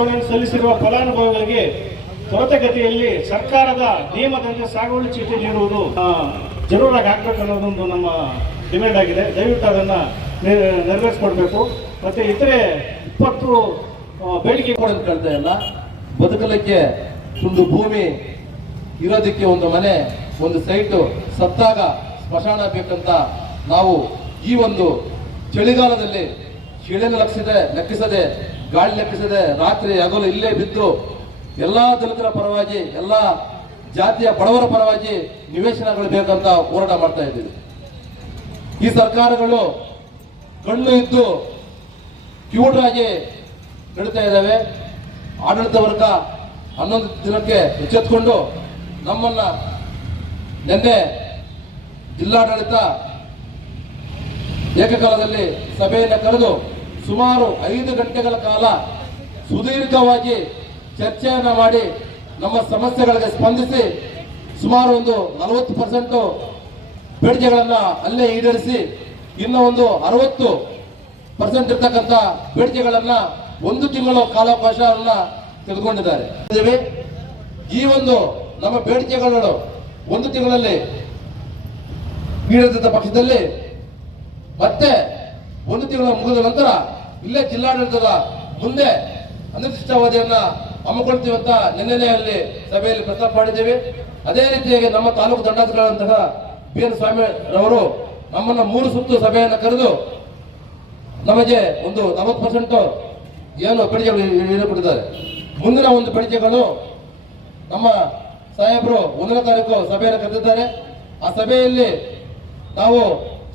ಅರ್ಜಿಗಳನ್ನು ಸಲ್ಲಿಸಿರುವ ಫಲಾನುಭವಿಗಳಿಗೆ ತ್ವರಿತಗತಿಯಲ್ಲಿ ಸರ್ಕಾರದ ನಿಯಮದಂತೆ ಸಾಗುವಳಿ ಚೀಟಿ ನೀಡುವುದು ಜರೂರಾಗಿ ಹಾಕ್ಬೇಕು ಅನ್ನೋದೊಂದು ನಮ್ಮ ಡಿಮ್ಯಾಂಡ್ ಆಗಿದೆ. ದಯವಿಟ್ಟು ಅದನ್ನು ನೆರವೇರಿಸ್ಕೊಡ್ಬೇಕು. ಮತ್ತು ಇತರೆ ಇಪ್ಪತ್ತು ಬೇಡಿಕೆ ಕೊಡೋದು ಕಾಣ್ತಾ ಇಲ್ಲ ಬದುಕಲಿಕ್ಕೆ ಒಂದು ಭೂಮಿ ಇರೋದಕ್ಕೆ ಒಂದು ಮನೆ, ಒಂದು ಸೈಟು, ಸತ್ತಾಗ ಸ್ಮಶಾನ ಬೇಕಂತ ನಾವು ಈ ಒಂದು ಚಳಿಗಾಲದಲ್ಲಿ ಶಿಳೆನ ಲಕ್ಷಿಸದೆ, ಲೆಕ್ಕಿಸದೆ ಗಾಳಿ ಲೆಕ್ಕಿಸದೆ ರಾತ್ರಿ ಹಗಲು ಇಲ್ಲೇ ಬಿದ್ದು ಎಲ್ಲಾ ದಲಿತರ ಪರವಾಗಿ, ಎಲ್ಲ ಜಾತಿಯ ಬಡವರ ಪರವಾಗಿ ನಿವೇಶನಗಳು ಬೇಕಂತ ಹೋರಾಟ ಮಾಡ್ತಾ ಇದ್ದೀವಿ. ಈ ಸರ್ಕಾರಗಳು ಕಣ್ಣು ಇದ್ದು ಕ್ಯೂಟಾಗಿ ನಡೀತಾ ಇದ್ದಾವೆ. ಆಡಳಿತ ವರ್ಗ ಹನ್ನೊಂದು ದಿನಕ್ಕೆ ಎಚ್ಚೆತ್ಕೊಂಡು ನಮ್ಮನ್ನ ನಿನ್ನೆ ಜಿಲ್ಲಾಡಳಿತ ಏಕಕಾಲದಲ್ಲಿ ಸಭೆಯನ್ನು ಕರೆದು ಸುಮಾರು ಐದು ಗಂಟೆಗಳ ಕಾಲ ಸುದೀರ್ಘವಾಗಿ ಚರ್ಚೆಯನ್ನು ಮಾಡಿ ನಮ್ಮ ಸಮಸ್ಯೆಗಳಿಗೆ ಸ್ಪಂದಿಸಿ ಸುಮಾರು ಒಂದು ನಲವತ್ತು ಪರ್ಸೆಂಟ್ ಬೇಡಿಕೆಗಳನ್ನು ಅಲ್ಲೇ ಈಡೇರಿಸಿ ಇನ್ನು ಒಂದು ಅರವತ್ತು ಪರ್ಸೆಂಟ್ ಇರ್ತಕ್ಕಂಥ ಬೇಡಿಕೆಗಳನ್ನು ಒಂದು ತಿಂಗಳು ಕಾಲಾವಕಾಶವನ್ನು ತೆಗೆದುಕೊಂಡಿದ್ದಾರೆ. ಈ ಒಂದು ನಮ್ಮ ಬೇಡಿಕೆಗಳು ಒಂದು ತಿಂಗಳಲ್ಲಿ ನೀಡದಂತ ಪಕ್ಷದಲ್ಲಿ ಮತ್ತೆ ಒಂದು ತಿಂಗಳ ಮುಗಿದ ನಂತರ ಇಲ್ಲೇ ಜಿಲ್ಲಾಡಳಿತದ ಮುಂದೆ ಅನಿರ್ದಿಷ್ಟಾವಧಿಯನ್ನ ಹಮ್ಮಿಕೊಳ್ತೀವಿ ಅಂತ ನಿನ್ನೆಯಲ್ಲಿ ಸಭೆಯಲ್ಲಿ ಪ್ರಸ್ತಾಪ ಮಾಡಿದ್ದೇವೆ. ಅದೇ ರೀತಿಯಾಗಿ ನಮ್ಮ ತಾಲೂಕು ದಂಡಾಧಿಕಾರಿಗಳಂತಹ ಬಿ ಎನ್ ಸ್ವಾಮಿ ರವರು ನಮ್ಮನ್ನ ಮೂರು ಸುತ್ತು ಸಭೆಯನ್ನು ಕರೆದು ನಮಗೆ ಒಂದು ನಲವತ್ತು ಪರ್ಸೆಂಟ್ ಏನು ಪಡಿಕೆಗಳು ಹೇಳಿಕೊಟ್ಟಿದ್ದಾರೆ ಮುಂದಿನ ಒಂದು ಪಡಿಕೆಗಳು ನಮ್ಮ ಸಾಹೇಬರು ಒಂದನೇ ತಾರೀಕು ಸಭೆಯನ್ನು ಕರೆದಿದ್ದಾರೆ. ಆ ಸಭೆಯಲ್ಲಿ ನಾವು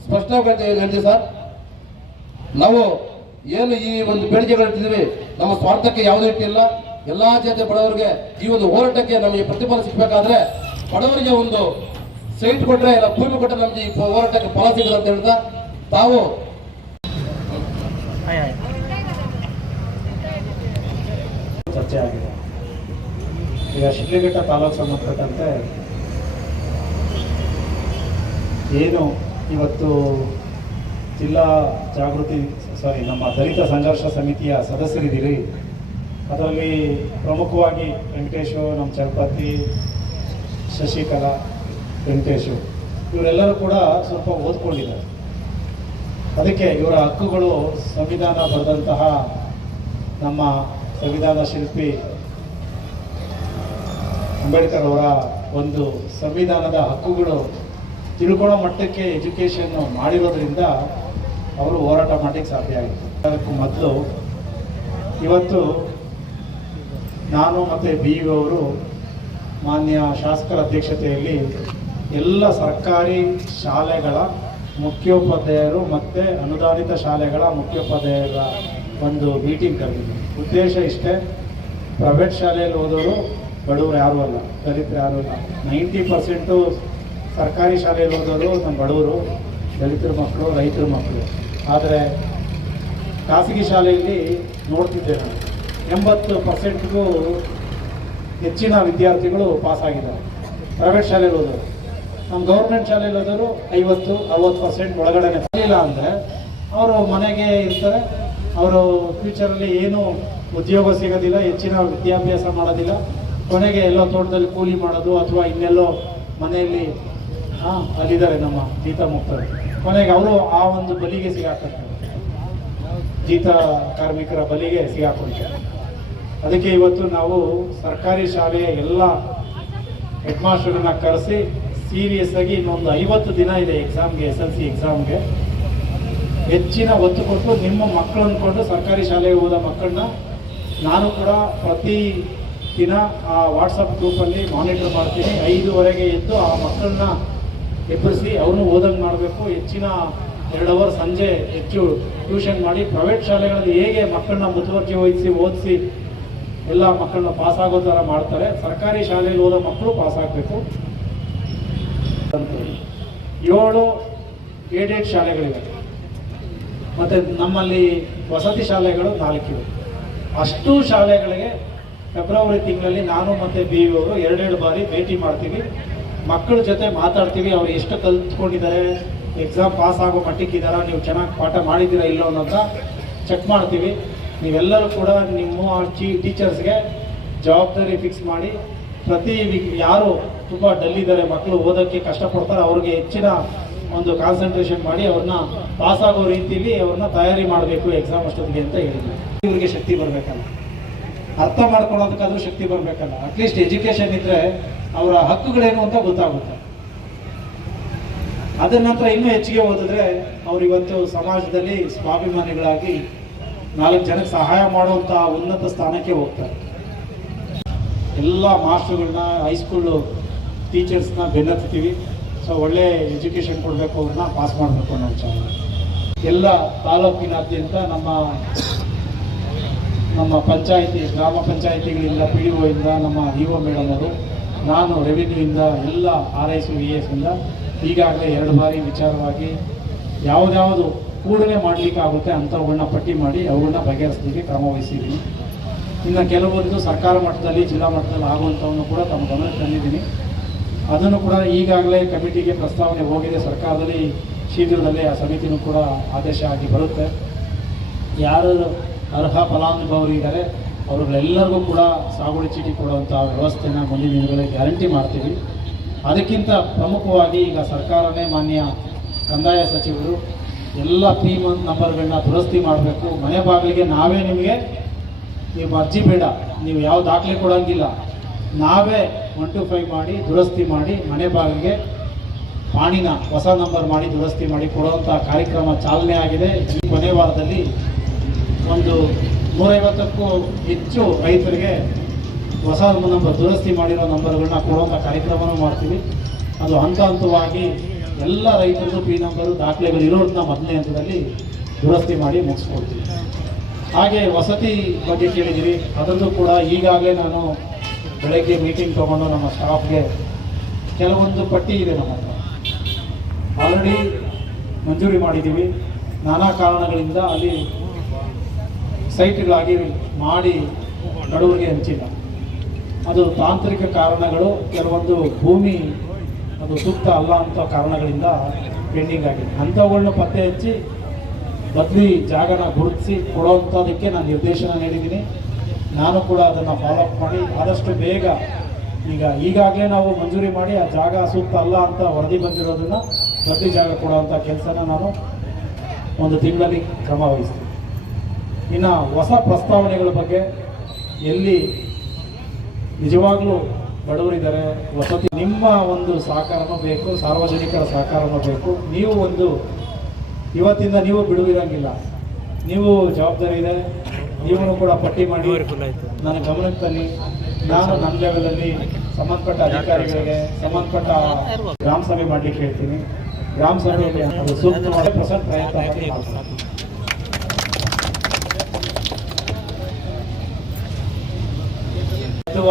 ಸ್ಪಷ್ಟವಾಗಿ ಹೇಳ್ತೀವಿ ಸರ್. ನಾವು ಏನು ಈ ಒಂದು ಬೇಡಿಕೆಗಳು ಇಟ್ಟಿದ್ದೀವಿ ನಮ್ಮ ಸ್ವಾರ್ಥಕ್ಕೆ ಯಾವುದೇ ಇಟ್ಟಿಲ್ಲ ಎಲ್ಲಾ ಜಾತಿ ಬಡವರಿಗೆ ಈ ಒಂದು ಹೋರಾಟಕ್ಕೆ ನಮಗೆ ಪ್ರತಿಫಲ ಸಿಗಬೇಕಾದ್ರೆ ಬಡವರಿಗೆ ಒಂದು ಸೈಟ್ ಕೊಟ್ಟರೆ ಇಲ್ಲ ಭೂಮಿ ಕೊಟ್ಟರೆ ನಮಗೆ ಈ ಹೋರಾಟಕ್ಕೆ ಫಲ ಸಿಗಲ್ಲ ಅಂತ ಹೇಳ್ತಾ ತಾವು ಚರ್ಚೆ ಆಗಿದೆ. ಈಗ ಶಿಡ್ಲಘಟ್ಟ ತಾಲೂಕು ಸಂಬಂಧಪಟ್ಟಂತೆ ಏನು ಇವತ್ತು ಜಿಲ್ಲಾ ಜಾಗೃತಿ ಸಾರಿ ನಮ್ಮ ದಲಿತ ಸಂಘರ್ಷ ಸಮಿತಿಯ ಸದಸ್ಯರಿದ್ದೀರಿ. ಅದರಲ್ಲಿ ಪ್ರಮುಖವಾಗಿ ವೆಂಕಟೇಶು, ನಮ್ಮ ಚಲಪತಿ ಶಶಿಕಲಾ, ವೆಂಕಟೇಶು, ಇವರೆಲ್ಲರೂ ಕೂಡ ಸ್ವಲ್ಪ ಓದ್ಕೊಂಡಿದ್ದಾರೆ. ಅದಕ್ಕೆ ಇವರ ಹಕ್ಕುಗಳು ಸಂವಿಧಾನ ಬರೆದಂತಹ ನಮ್ಮ ಸಂವಿಧಾನ ಶಿಲ್ಪಿ ಅಂಬೇಡ್ಕರ್ ಅವರ ಒಂದು ಸಂವಿಧಾನದ ಹಕ್ಕುಗಳು ತಿಳ್ಕೊಳ್ಳೋ ಮಟ್ಟಕ್ಕೆ ಎಜುಕೇಷನ್ನು ಮಾಡಿರೋದ್ರಿಂದ ಅವರು ಹೋರಾಟ ಮಾಡಲಿಕ್ಕೆ ಸಾಧ್ಯ ಆಯಿತು ಅದಕ್ಕೂ ಮೊದಲು ಇವತ್ತು ನಾನು ಮತ್ತು ಬಿ ಇ ಅವರು ಮಾನ್ಯ ಶಾಸಕರ ಅಧ್ಯಕ್ಷತೆಯಲ್ಲಿ ಎಲ್ಲ ಸರ್ಕಾರಿ ಶಾಲೆಗಳ ಮುಖ್ಯೋಪಾಧ್ಯಾಯರು ಮತ್ತು ಅನುದಾನಿತ ಶಾಲೆಗಳ ಮುಖ್ಯೋಪಾಧ್ಯಾಯರ ಒಂದು ಮೀಟಿಂಗ್ ಕರೆದಿದ್ದೆ. ಉದ್ದೇಶ ಇಷ್ಟೇ, ಪ್ರೈವೇಟ್ ಶಾಲೆಯಲ್ಲಿ ಓದೋರು ಬಡವರು ಯಾರೂ ಅಲ್ಲ, ದಲಿತರು ಯಾರೂ ಅಲ್ಲ. ನೈಂಟಿ ಪರ್ಸೆಂಟು ಸರ್ಕಾರಿ ಶಾಲೆಯಲ್ಲಿ ಓದೋರು ನಮ್ಮ ಬಡವರು, ದಲಿತರ ಮಕ್ಕಳು, ರೈತರ ಮಕ್ಕಳು. ಆದರೆ ಖಾಸಗಿ ಶಾಲೆಯಲ್ಲಿ ನೋಡ್ತಿದ್ದೆ ನಾನು ಎಂಬತ್ತು ಪರ್ಸೆಂಟ್ಗೂ ಹೆಚ್ಚಿನ ವಿದ್ಯಾರ್ಥಿಗಳು ಪಾಸ್ ಆಗಿದ್ದಾರೆ. ಪ್ರೈವೇಟ್ ಶಾಲೆಯಲ್ಲಿ ಓದೋರು. ನಮ್ಮ ಗೌರ್ಮೆಂಟ್ ಶಾಲೆಯಲ್ಲಿ ಓದೋರು ಐವತ್ತು, ಅರವತ್ತು ಪರ್ಸೆಂಟ್ ಒಳಗಡೆ ಇಲ್ಲ ಅಂದರೆ ಅವರು ಮನೆಗೆ ಇರ್ತಾರೆ. ಅವರು ಫ್ಯೂಚರಲ್ಲಿ ಏನು ಉದ್ಯೋಗ ಸಿಗೋದಿಲ್ಲ, ಹೆಚ್ಚಿನ ವಿದ್ಯಾಭ್ಯಾಸ ಮಾಡೋದಿಲ್ಲ. ಕೊನೆಗೆ ಎಲ್ಲೋ ತೋಟದಲ್ಲಿ ಕೂಲಿ ಮಾಡೋದು ಅಥವಾ ಇನ್ನೆಲ್ಲೋ ಮನೆಯಲ್ಲಿ ಹಾಂ, ಅಲ್ಲಿದ್ದಾರೆ ನಮ್ಮ ಗೀತಾ ಮುಕ್ತರು ಕೊನೆಗೆ ಅವರು ಆ ಒಂದು ಬಲಿಗೆ ಸಿಗಾಕ್ತಾರೆ ಗೀತ ಕಾರ್ಮಿಕರ ಬಲಿಗೆ ಸಿಗಾಕೊಳ್ತಾರೆ ಅದಕ್ಕೆ ಇವತ್ತು ನಾವು ಸರ್ಕಾರಿ ಶಾಲೆಯ ಎಲ್ಲ ಹೆಡ್ ಮಾಸ್ಟರ್ಗಳನ್ನ ಕರೆಸಿ ಸೀರಿಯಸ್ ಆಗಿ ಇನ್ನೊಂದು ಐವತ್ತು ದಿನ ಇದೆ ಎಕ್ಸಾಮ್ಗೆ ಎಸ್ ಎಲ್ ಸಿ ಎಕ್ಸಾಮ್ಗೆ ಹೆಚ್ಚಿನ ಒತ್ತು ಕೊಟ್ಟು ನಿಮ್ಮ ಮಕ್ಕಳು ಅಂದ್ಕೊಂಡು ಸರ್ಕಾರಿ ಶಾಲೆಗೆ ಹೋದ ಮಕ್ಕಳನ್ನ ನಾನು ಕೂಡ ಪ್ರತಿ ದಿನ ಆ ವಾಟ್ಸಪ್ ಗ್ರೂಪಲ್ಲಿ ಮಾನಿಟರ್ ಮಾಡ್ತೀನಿ. ಐದುವರೆಗೆ ಎದ್ದು ಆ ಮಕ್ಕಳನ್ನ ಎಬ್ಬರಿಸಿ ಅವನು ಓದಂಗೆ ಮಾಡಬೇಕು. ಹೆಚ್ಚಿನ ಎರಡು ಅವರ್ ಸಂಜೆ ಹೆಚ್ಚು ಟ್ಯೂಷನ್ ಮಾಡಿ ಪ್ರೈವೇಟ್ ಶಾಲೆಗಳಲ್ಲಿ ಹೇಗೆ ಮಕ್ಕಳನ್ನ ಮುತುವರ್ಜಿ ವಹಿಸಿ, ಓದಿಸಿ ಎಲ್ಲ ಮಕ್ಕಳನ್ನ ಪಾಸ್ ಆಗೋ ಥರ ಮಾಡ್ತಾರೆ. ಸರ್ಕಾರಿ ಶಾಲೆಯಲ್ಲಿ ಓದೋ ಮಕ್ಕಳು ಪಾಸ್ ಆಗಬೇಕು. ಏಳು ಏಡೆಡ್ ಶಾಲೆಗಳಿವೆ. ಮತ್ತು ನಮ್ಮಲ್ಲಿ ವಸತಿ ಶಾಲೆಗಳು ನಾಲ್ಕಿವೆ. ಅಷ್ಟು ಶಾಲೆಗಳಿಗೆ ಫೆಬ್ರವರಿ ತಿಂಗಳಲ್ಲಿ ನಾನು ಮತ್ತು ಬಿ ಅವರು ಎರಡೆರಡು ಬಾರಿ ಭೇಟಿ ಮಾಡ್ತೀವಿ. ಮಕ್ಕಳ ಜೊತೆ ಮಾತಾಡ್ತೀವಿ, ಅವ್ರು ಎಷ್ಟು ಕಲ್ತ್ಕೊಂಡಿದ್ದಾರೆ ಎಕ್ಸಾಮ್ ಪಾಸ್ ಆಗೋ ಮಟ್ಟಕ್ಕಿದ್ದಾರಾ ನೀವು ಚೆನ್ನಾಗಿ ಪಾಠ ಮಾಡಿದ್ದೀರಾ ಇಲ್ಲೋ ಅನ್ನೋಂತ ಚೆಕ್ ಮಾಡ್ತೀವಿ. ನೀವೆಲ್ಲರೂ ಕೂಡ ನಿಮ್ಮ ಚೀ ಟೀಚರ್ಸ್ಗೆ ಜವಾಬ್ದಾರಿ ಫಿಕ್ಸ್ ಮಾಡಿ, ಪ್ರತಿ ವೀಕ್ ಯಾರು ತುಂಬ ಡಲ್ ಇದ್ದಾರೆ ಮಕ್ಕಳು ಓದೋಕ್ಕೆ ಕಷ್ಟಪಡ್ತಾರೆ, ಅವ್ರಿಗೆ ಹೆಚ್ಚಿನ ಒಂದು ಕಾನ್ಸಂಟ್ರೇಷನ್ ಮಾಡಿ ಅವ್ರನ್ನ ಪಾಸ್ ಆಗೋ ರೀತಿಯಲ್ಲಿ ಅವ್ರನ್ನ ತಯಾರಿ ಮಾಡಬೇಕು ಎಕ್ಸಾಮ್ ಅಷ್ಟೊತ್ತಿಗೆ ಅಂತ ಹೇಳಿದ್ವಿ ಇವ್ರಿಗೆ ಶಕ್ತಿ ಬರಬೇಕಲ್ಲ. ಅರ್ಥ ಮಾಡ್ಕೊಳ್ಳೋದಕ್ಕಾದ್ರೂ ಶಕ್ತಿ ಬರಬೇಕಲ್ಲ. ಅಟ್ಲೀಸ್ಟ್ ಎಜುಕೇಷನ್ ಇದ್ರೆ ಅವರ ಹಕ್ಕುಗಳೇನು ಅಂತ ಗೊತ್ತಾಗುತ್ತೆ. ಅದರ ನಂತರ ಇನ್ನೂ ಹೆಚ್ಚಿಗೆ ಓದಿದ್ರೆ ಅವರು ಇವತ್ತು ಸಮಾಜದಲ್ಲಿ ಸ್ವಾಭಿಮಾನಿಗಳಾಗಿ ನಾಲ್ಕು ಜನಕ್ಕೆ ಸಹಾಯ ಮಾಡುವಂಥ ಉನ್ನತ ಸ್ಥಾನಕ್ಕೆ ಹೋಗ್ತಾರೆ. ಎಲ್ಲ ಮಾಸ್ಟರ್ಗಳನ್ನ ಹೈಸ್ಕೂಲು ಟೀಚರ್ಸ್ನ ಬೆನ್ನತ್ತೀವಿ ಸೊ ಒಳ್ಳೆ ಎಜುಕೇಷನ್ ಕೊಡಬೇಕು ಅವ್ರನ್ನ ಪಾಸ್ ಮಾಡಬೇಕು ಅನ್ನೋ ವಿಚಾರ. ಎಲ್ಲ ತಾಲೂಕಿನಾದ್ಯಂತ ನಮ್ಮ ನಮ್ಮ ಪಂಚಾಯಿತಿ, ಗ್ರಾಮ ಪಂಚಾಯಿತಿಗಳಿಂದ ಪಿ ಡಿ ಇಂದ ನಮ್ಮ ಇ ಒ ಮೇಡಮ್ ಅವರು ನಾನು ರೆವಿನ್ಯೂ ಇಂದ ಎಲ್ಲ ಆರ್ ಎಸ್ ವಿ ಎಸ್ ಇಂದ ಈಗಾಗಲೇ ಎರಡು ಬಾರಿ ವಿಚಾರವಾಗಿ ಯಾವುದ್ಯಾವುದು ಕೂಡಲೇ ಮಾಡಲಿಕ್ಕೆ ಆಗುತ್ತೆ ಅಂಥವುಗಳನ್ನ ಪಟ್ಟಿ ಮಾಡಿ ಅವುಗಳನ್ನ ಬಗೆಹರಿಸಲಿಕ್ಕೆ ಕ್ರಮ ವಹಿಸಿದ್ದೀನಿ. ಇನ್ನು ಕೆಲವೊಂದು ಸರ್ಕಾರ ಮಟ್ಟದಲ್ಲಿ, ಜಿಲ್ಲಾ ಮಟ್ಟದಲ್ಲಿ ಆಗುವಂಥವನ್ನು ಕೂಡ ತಮ್ಮ ಗಮನಕ್ಕೆ ತಂದಿದ್ದೀನಿ. ಅದನ್ನು ಕೂಡ ಈಗಾಗಲೇ ಕಮಿಟಿಗೆ ಪ್ರಸ್ತಾವನೆ ಹೋಗಿದೆ. ಸರ್ಕಾರದಲ್ಲಿ ಶೀಘ್ರದಲ್ಲೇ ಆ ಸಮಿತಿನೂ ಕೂಡ ಆದೇಶ ಆಗಿ ಬರುತ್ತೆ. ಯಾರು ಅರ್ಹ ಫಲಾನುಭವರಿದ್ದಾರೆ ಅವ್ರಿಗೆಲ್ಲರಿಗೂ ಕೂಡ ಸಾಗುವಳಿ ಚೀಟಿ ಕೊಡುವಂಥ ವ್ಯವಸ್ಥೆನ ಮುಂದಿನ ದಿನಗಳಲ್ಲಿ ಗ್ಯಾರಂಟಿ ಮಾಡ್ತೀವಿ. ಅದಕ್ಕಿಂತ ಪ್ರಮುಖವಾಗಿ ಈಗ ಸರ್ಕಾರನೇ ಮಾನ್ಯ ಕಂದಾಯ ಸಚಿವರು ಎಲ್ಲ ಪಿ ನಂಬರ್ಗಳನ್ನ ದುರಸ್ತಿ ಮಾಡಬೇಕು. ಮನೆ ಬಾಗಿಲಿಗೆ ನಾವೇ ನಿಮಗೆ ನೀವು ಅರ್ಜಿ ಬೇಡ. ನೀವು ಯಾವ ದಾಖಲೆ ಕೊಡೋಂಗಿಲ್ಲ. ನಾವೇ ಒನ್ ಟು ಫೈವ್ ಮಾಡಿ ದುರಸ್ತಿ ಮಾಡಿ ಮನೆ ಬಾಗಿಲಿಗೆ ಪಾಣಿನ ಹೊಸ ನಂಬರ್ ಮಾಡಿ ದುರಸ್ತಿ ಮಾಡಿ ಕೊಡುವಂಥ ಕಾರ್ಯಕ್ರಮ ಚಾಲನೆ ಆಗಿದೆ. ಈ ಕೊನೆ ವಾರದಲ್ಲಿ ಒಂದು ನೂರೈವತ್ತಕ್ಕೂ ಹೆಚ್ಚು ರೈತರಿಗೆ ಹೊಸ ನಂಬರ್ ದುರಸ್ತಿ ಮಾಡಿರೋ ನಂಬರ್ಗಳನ್ನ ಕೊಡುವಂಥ ಕಾರ್ಯಕ್ರಮನೂ ಮಾಡ್ತೀವಿ. ಅದು ಹಂತ ಹಂತವಾಗಿ ಎಲ್ಲ ರೈತರದ್ದು ಪಿ ನಂಬರು ದಾಖಲೆಗಳು ಇರೋದನ್ನ ಮೊದಲನೇ ಹಂತದಲ್ಲಿ ದುರಸ್ತಿ ಮಾಡಿ ಮುಗಿಸ್ಕೊಡ್ತೀವಿ. ಹಾಗೆ ವಸತಿ ಬಗ್ಗೆ ಕೇಳಿದ್ದೀರಿ. ಅದನ್ನು ಕೂಡ ಈಗಾಗಲೇ ನಾನು ಬೆಳಗ್ಗೆ ಮೀಟಿಂಗ್ ತೊಗೊಂಡು ನಮ್ಮ ಸ್ಟಾಫ್ಗೆ ಕೆಲವೊಂದು ಪಟ್ಟಿ ಇದೆ ನಮ್ಮ ಹತ್ರ. ಆಲ್ರೆಡಿ ಮಂಜೂರಿ ಮಾಡಿದ್ದೀವಿ. ನಾನಾ ಕಾರಣಗಳಿಂದ ಅಲ್ಲಿ ಸೈಟ್ಗಳಾಗಿ ಮಾಡಿ ನಡುವಿಗೆ ಹಂಚಿಲ್ಲ. ಅದು ತಾಂತ್ರಿಕ ಕಾರಣಗಳು, ಕೆಲವೊಂದು ಭೂಮಿ ಅದು ಸೂಕ್ತ ಅಲ್ಲ ಅಂತ ಕಾರಣಗಳಿಂದ ಪೆಂಡಿಂಗ್ ಆಗಿದೆ. ಅಂಥವುಗಳನ್ನ ಪತ್ತೆ ಹಚ್ಚಿ, ಬದಲಿ ಜಾಗನ ಗುರುತಿಸಿ ಕೊಡೋವಂಥದ್ದಕ್ಕೆ ನಾನು ನಿರ್ದೇಶನ ನೀಡಿದ್ದೀನಿ. ನಾನು ಕೂಡ ಅದನ್ನು ಫಾಲೋ ಅಪ್ ಮಾಡಿ, ಆದಷ್ಟು ಬೇಗ ಈಗ, ಈಗಾಗಲೇ ನಾವು ಮಂಜೂರಿ ಮಾಡಿ ಆ ಜಾಗ ಸೂಕ್ತ ಅಲ್ಲ ಅಂತ ವರದಿ ಬಂದಿರೋದನ್ನು ಬದಲಿ ಜಾಗ ಕೊಡುವಂಥ ಕೆಲಸನ ನಾನು ಒಂದು ತಿಂಗಳಲ್ಲಿ ಕ್ರಮ ವಹಿಸ್ತೀನಿ. ಇನ್ನು ಹೊಸ ಪ್ರಸ್ತಾವನೆಗಳ ಬಗ್ಗೆ ಎಲ್ಲಿ ನಿಜವಾಗ್ಲೂ ಬಡವರಿದ್ದಾರೆ, ವಸತಿ ನಿಮ್ಮ ಒಂದು ಸಹಕಾರನೂ ಬೇಕು, ಸಾರ್ವಜನಿಕರ ಸಹಕಾರನೂ ಬೇಕು, ನೀವು ಒಂದು ಇವತ್ತಿಂದ ನೀವು ಬಿಡುವಿರಂಗಿಲ್ಲ. ನೀವು ಜವಾಬ್ದಾರಿ ಇದೆ ನೀವು ಕೂಡ ಪಟ್ಟಿ ಮಾಡಿ, ನನ್ನ ಗಮನಕ್ಕೆ ತನ್ನಿ. ನಾನು ನನ್ನ ಲೆವೆಲಲ್ಲಿ ಸಂಬಂಧಪಟ್ಟ ಅಧಿಕಾರಿಗಳಿಗೆ, ಸಂಬಂಧಪಟ್ಟ ಗ್ರಾಮ ಸಭೆ ಮಾಡಲಿಕ್ಕೆ ಹೇಳ್ತೀನಿ. ಗ್ರಾಮ ಸಭೆಯಲ್ಲಿ ಸೂಕ್ತವಾದ ಪ್ರಸಕ್ತ ಪ್ರಯತ್ನ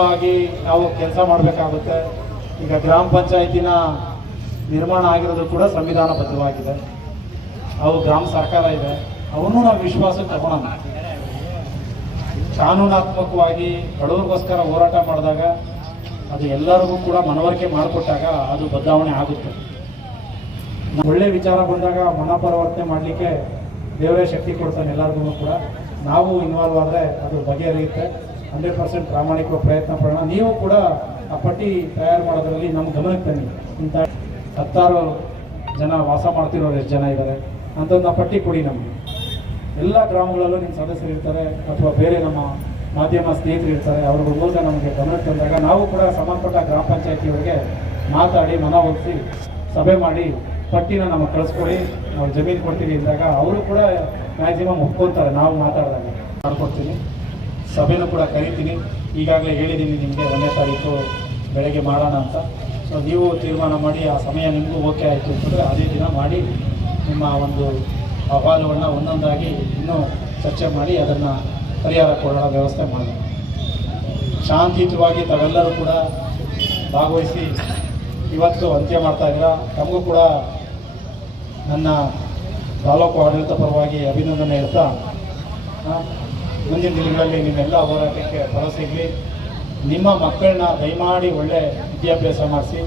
ಮಾಡಿ ನಾವು ಕೆಲಸ ಮಾಡಬೇಕಾಗುತ್ತೆ. ಈಗ ಗ್ರಾಮ ಪಂಚಾಯತಿನ ನಿರ್ಮಾಣ ಆಗಿರೋದು ಕೂಡ ಸಂವಿಧಾನಬದ್ಧವಾಗಿದೆ. ಅವು ಗ್ರಾಮ ಸರ್ಕಾರ ಇದೆ. ಅವನು ನಾವು ವಿಶ್ವಾಸಕ್ಕೆ ತಗೊಳೋಣ ಕಾನೂನಾತ್ಮಕವಾಗಿ ಬಡವರಿಗೋಸ್ಕರ ಹೋರಾಟ ಮಾಡಿದಾಗ ಅದು ಎಲ್ಲರಿಗೂ ಕೂಡ ಮನವರಿಕೆ ಮಾಡಿಕೊಟ್ಟಾಗ ಅದು ಬದಲಾವಣೆ ಆಗುತ್ತೆ. ಒಳ್ಳೆ ವಿಚಾರ ಬಂದಾಗ ಮನಪರಿವರ್ತನೆ ಮಾಡಲಿಕ್ಕೆ ದೇವರೇ ಶಕ್ತಿ ಕೊಡ್ತಾನೆ ಎಲ್ಲರಿಗೂ ಕೂಡ. ನಾವು ಇನ್ವಾಲ್ವ್ ಆದರೆ ಅದು ಬಗೆಹರಿಯುತ್ತೆ. ಹಂಡ್ರೆಡ್ ಪರ್ಸೆಂಟ್ ಪ್ರಾಮಾಣಿಕ ಪ್ರಯತ್ನ ಪಡೋಣ ನೀವು ಕೂಡ ಆ ಪಟ್ಟಿ ತಯಾರು ಮಾಡೋದ್ರಲ್ಲಿ ನಮ್ಮ ಗಮನಕ್ಕೆ ತನ್ನಿ ಇಂಥ ಹತ್ತಾರು ಜನ ವಾಸ ಮಾಡ್ತಿರೋರು ಎಷ್ಟು ಜನ ಇದ್ದಾರೆ ಅಂಥದ್ದು ಪಟ್ಟಿ ಕೊಡಿ ನಮಗೆ. ಎಲ್ಲ ಗ್ರಾಮಗಳಲ್ಲೂ ನಿಮ್ಮ ಸದಸ್ಯರು ಇರ್ತಾರೆ ಅಥವಾ ಬೇರೆ ನಮ್ಮ ಮಾಧ್ಯಮ ಸ್ನೇಹಿತರು ಇರ್ತಾರೆ, ಅವ್ರ ಮೂಲಕ ನಮಗೆ ಗಮನಕ್ಕೆ ತಂದಾಗ ನಾವು ಕೂಡ ಸಂಬಂಧಪಟ್ಟ ಗ್ರಾಮ ಪಂಚಾಯತಿಯವರಿಗೆ ಮಾತಾಡಿ ಮನವೊಲಿಸಿ ಸಭೆ ಮಾಡಿ, ಪಟ್ಟಿನ ನಮಗೆ ಕಳಿಸ್ಕೊಡಿ, ನಾವು ಜಮೀನು ಕೊಡ್ತೀವಿ ಅಂದಾಗ ಅವರು ಕೂಡ ಮ್ಯಾಕ್ಸಿಮಮ್ ಒಪ್ಕೊತಾರೆ ನಾವು ಮಾತಾಡಿದಾಗ. ಮಾಡ್ಕೊಡ್ತೀನಿ. ಸಭೆನೂ ಕೂಡ ಕರಿತೀನಿ. ಈಗಾಗಲೇ ಹೇಳಿದ್ದೀನಿ ನಿಮಗೆ ಒಂದನೇ ತಾರೀಕು ಬೆಳಗ್ಗೆ ಮಾಡೋಣ ಅಂತ. ಸೊ ನೀವು ತೀರ್ಮಾನ ಮಾಡಿ, ಆ ಸಮಯ ನಿಮಗೂ ಓಕೆ ಆಯಿತು ಅಂತಂದರೆ ಅದೇ ದಿನ ಮಾಡಿ ನಿಮ್ಮ ಒಂದು ಅಹವಾಲುಗಳನ್ನ ಒಂದೊಂದಾಗಿ ಇನ್ನೂ ಚರ್ಚೆ ಮಾಡಿ ಅದನ್ನು ಪರಿಹಾರ ಕೊಡೋಣ ವ್ಯವಸ್ಥೆ ಮಾಡೋಣ. ಶಾಂತಿಯುತವಾಗಿ ತಾವೆಲ್ಲರೂ ಕೂಡ ಭಾಗವಹಿಸಿ ಇವತ್ತು ಅಂತ್ಯ ಮಾಡ್ತಾ ಇದ್ದೀರಾ? ತಮಗೂ ಕೂಡ ನನ್ನ ತಾಲೂಕು ಆಡಳಿತ ಪರವಾಗಿ ಅಭಿನಂದನೆ ಹೇಳ್ತಾ ಮುಂದಿನ ದಿನಗಳಲ್ಲಿ ನಿಮ್ಮೆಲ್ಲ ಹೋರಾಟಕ್ಕೆ ಫಲ ಸಿಗಲಿ ನಿಮ್ಮ ಮಕ್ಕಳನ್ನ ದಯಮಾಡಿ ಒಳ್ಳೆ ವಿದ್ಯಾಭ್ಯಾಸ ಮಾಡಿಸಿ.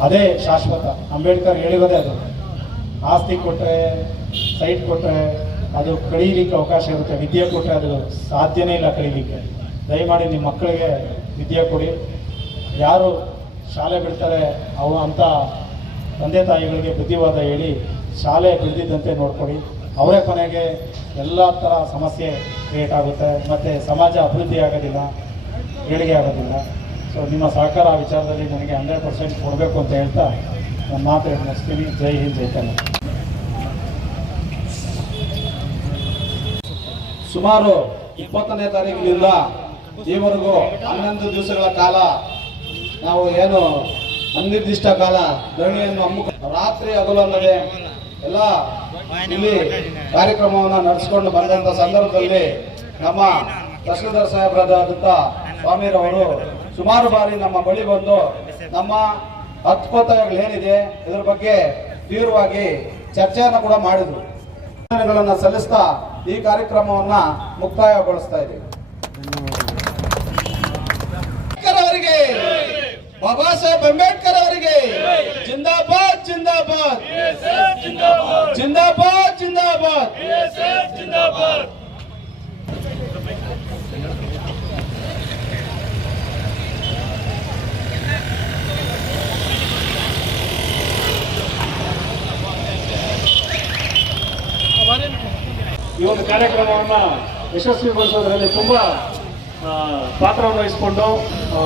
ಅದೇ ಶಾಶ್ವತ. ಅಂಬೇಡ್ಕರ್ ಹೇಳಿರೋದೇ ಅದು. ಆಸ್ತಿ ಕೊಟ್ಟರೆ ಸೈಟ್ ಕೊಟ್ಟರೆ ಅದು ಕಳೀಲಿಕ್ಕೆ ಅವಕಾಶ ಇರುತ್ತೆ. ವಿದ್ಯೆ ಕೊಟ್ಟರೆ ಅದು ಸಾಧ್ಯನೇ ಇಲ್ಲ ಕಳೀಲಿಕ್ಕೆ. ದಯಮಾಡಿ ನಿಮ್ಮ ಮಕ್ಕಳಿಗೆ ವಿದ್ಯೆ ಕೊಡಿ. ಯಾರು ಶಾಲೆ ಬಿಡ್ತಾರೆ ಅವು ಅಂತ ತಂದೆ ತಾಯಿಗಳಿಗೆ ಬುದ್ಧಿವಾದ ಹೇಳಿ ಶಾಲೆ ಬಿಡ್ದಿದ್ದಂತೆ ನೋಡ್ಕೊಡಿ. ಅವರೇ ಕೊನೆಗೆ ಎಲ್ಲ ಥರ ಸಮಸ್ಯೆ ಕ್ರಿಯೇಟ್ ಆಗುತ್ತೆ. ಮತ್ತು ಸಮಾಜ ಅಭಿವೃದ್ಧಿ ಆಗೋದಿಲ್ಲ, ಏಳಿಗೆ ಆಗೋದಿಲ್ಲ. ಸೊ ನಿಮ್ಮ ಸಹಕಾರ ಆ ವಿಚಾರದಲ್ಲಿ ನನಗೆ ಹಂಡ್ರೆಡ್ ಪರ್ಸೆಂಟ್ ಕೊಡಬೇಕು ಅಂತ ಹೇಳ್ತಾ ನನ್ನ ಮಾತು ಮುಗಿಸ್ತೀನಿ. ಜೈ ಹಿಂದ್, ಜೈ ಕನ್ನಡ. ಸುಮಾರು ಇಪ್ಪತ್ತನೇ ತಾರೀಕಿನಿಂದ ಈವರೆಗೂ ಹನ್ನೊಂದು ದಿವಸಗಳ ಕಾಲ ನಾವು ಏನು ಅನಿರ್ದಿಷ್ಟ ಕಾಲ ಧರಣಿಯನ್ನು ಹಮ್ಮಿಕ ರಾತ್ರಿ ಹಗಲು ಅನ್ನದೆ ಎಲ್ಲ ಇಲ್ಲಿ ಕಾರ್ಯಕ್ರಮವನ್ನು ನಡೆಸಿಕೊಂಡು ಬಂದಂತ ಸಂದರ್ಭದಲ್ಲಿ ನಮ್ಮ ತಹಸೀಲ್ದಾರ್ ಸಾಹೇಬರಾದಂಥ ಸ್ವಾಮಿರವರು ಸುಮಾರು ಬಾರಿ ನಮ್ಮ ಬಳಿ ಬಂದು ನಮ್ಮ ಏನಿದೆ ಇದರ ಬಗ್ಗೆ ತೀವ್ರವಾಗಿ ಚರ್ಚೆಯನ್ನು ಕೂಡ ಮಾಡಿದ್ರು. ಸಲ್ಲಿಸ್ತಾ ಈ ಕಾರ್ಯಕ್ರಮವನ್ನ ಮುಕ್ತಾಯಗೊಳಿಸ್ತಾ ಇದ್ದೀವಿ ಅಂಬೇಡ್ಕರ್ ಅವರಿಗೆ ಬಾಬಾ ಸಾಹೇಬ್ ಅಂಬೇಡ್ಕರ್ ಅವರಿಗೆ ಜಿಂದಾಬಾದ್ ಜಿಂದಾಬಾದ್ ಜಿಂದಾಬಾದ್ ಜಿಂದಾಬಾದ್ ಈ ಒಂದು ಕಾರ್ಯಕ್ರಮವನ್ನು ಯಶಸ್ವಿಗೊಳಿಸೋದ್ರಲ್ಲಿ ತುಂಬ ಪಾತ್ರವನ್ನು ವಹಿಸಿಕೊಂಡು ಆ,